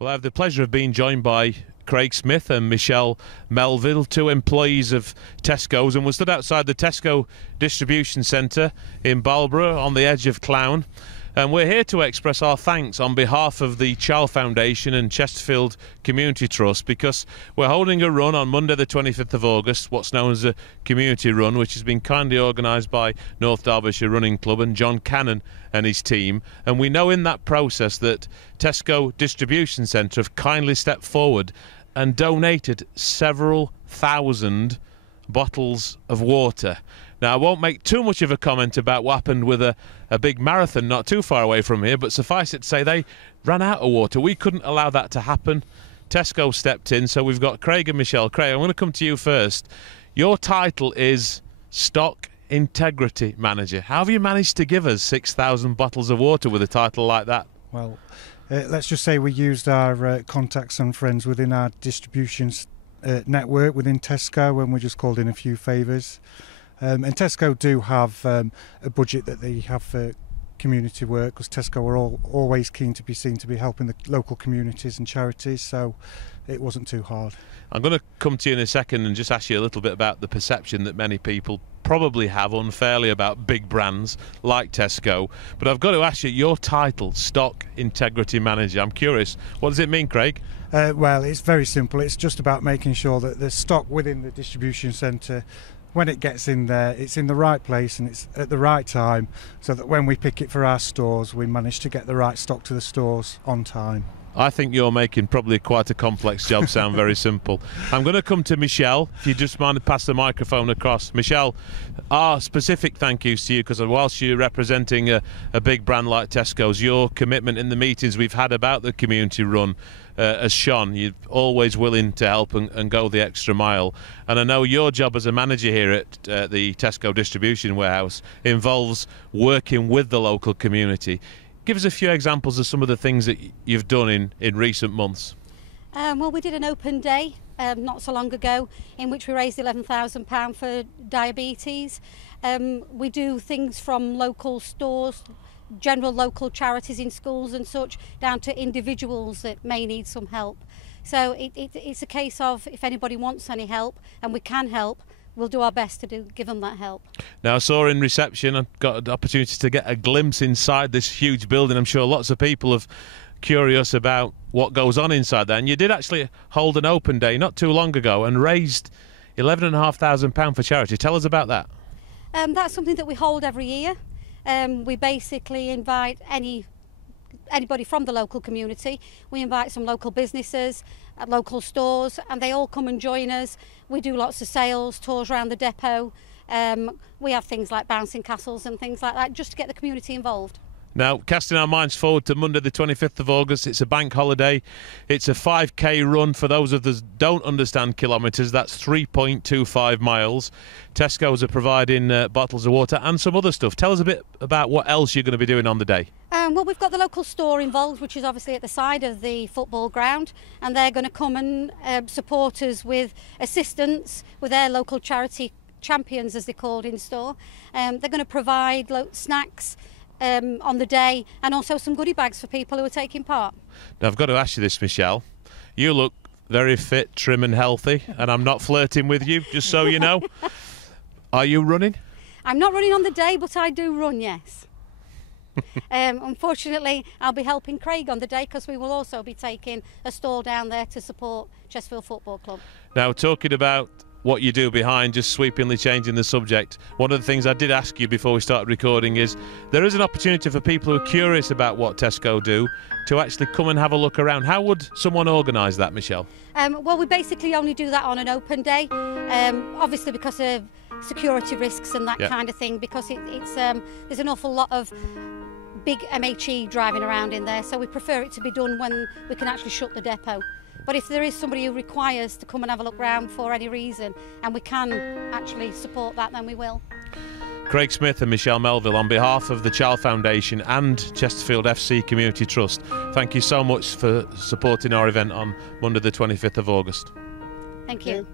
Well, I have the pleasure of being joined by Craig Smith and Michelle Melville, two employees of Tesco's, and we're stood outside the Tesco distribution centre in Barlborough on the edge of Clown. And we're here to express our thanks on behalf of the Child Foundation and Chesterfield Community Trust, because we're holding a run on Monday the 25th of August, what's known as a community run, which has been kindly organised by North Derbyshire Running Club and John Cannon and his team. And we know in that process that Tesco Distribution Centre have kindly stepped forward and donated several thousand bottles of water. Now, I won't make too much of a comment about what happened with a big marathon not too far away from here, but suffice it to say they ran out of water. We couldn't allow that to happen. Tesco stepped in, so we've got Craig and Michelle. Craig, I'm going to come to you first. Your title is Stock Integrity Manager. How have you managed to give us 6,000 bottles of water with a title like that? Well, let's just say we used our contacts and friends within our distribution network within Tesco, and we just called in a few favours. And Tesco do have a budget that they have for community work, because Tesco are always keen to be seen to be helping the local communities and charities, so it wasn't too hard. I'm going to come to you in a second and just ask you a little bit about the perception that many people probably have unfairly about big brands like Tesco. But I've got to ask you, your title, Stock Integrity Manager, I'm curious, what does it mean, Craig? Well, it's very simple. It's just about making sure that the stock within the distribution centre, when it gets in there, it's in the right place and it's at the right time, so that when we pick it for our stores, we manage to get the right stock to the stores on time. I think you're making probably quite a complex job sound very simple. I'm going to come to Michelle, if you just mind to pass the microphone across. Michelle, our specific thank yous to you, because whilst you're representing a big brand like Tesco's, your commitment in the meetings we've had about the community run has shone. You're always willing to help and go the extra mile. And I know your job as a manager here at the Tesco distribution warehouse involves working with the local community. Give us a few examples of some of the things that you've done in recent months. Well, we did an open day not so long ago in which we raised £11,000 for diabetes. We do things from local stores, general local charities in schools and such, down to individuals that may need some help. So it's a case of, if anybody wants any help and we can help, we'll do our best to give them that help. Now, I saw in reception, I've got an opportunity to get a glimpse inside this huge building. I'm sure lots of people are curious about what goes on inside there. And you did actually hold an open day not too long ago and raised £11,500 for charity. Tell us about that. That's something that we hold every year. We basically invite anybody from the local community. We invite some local businesses, local stores, and they all come and join us. We do lots of sales, tours around the depot. We have things like bouncing castles and things like that, just to get the community involved. Now, casting our minds forward to Monday the 25th of August, it's a bank holiday. It's a 5k run. For those of us who don't understand kilometres, that's 3.25 miles. Tesco's are providing bottles of water and some other stuff. Tell us a bit about what else you're going to be doing on the day. Well, we've got the local store involved, which is obviously at the side of the football ground, and they're going to come and support us with assistance with their local charity champions, as they're called in store. They're going to provide snacks on the day, and also some goodie bags for people who are taking part. Now, I've got to ask you this, Michelle. You look very fit, trim and healthy, and I'm not flirting with you, just so you know. Are you running? I'm not running on the day, but I do run, yes. Unfortunately, I'll be helping Craig on the day, because we will also be taking a stall down there to support Chesterfield Football Club. Now, talking about what you do behind, just sweepingly changing the subject, one of the things I did ask you before we started recording is there is an opportunity for people who are curious about what Tesco do to actually come and have a look around. How would someone organise that, Michelle? Well, we basically only do that on an open day, obviously because of security risks and that kind of thing, because there's an awful lot of big MHE driving around in there, so we prefer it to be done when we can actually shut the depot. But if there is somebody who requires to come and have a look round for any reason, and we can actually support that, then we will. Craig Smith and Michelle Melville, on behalf of the Child Foundation and Chesterfield FC Community Trust, thank you so much for supporting our event on Monday the 25th of August. Thank you.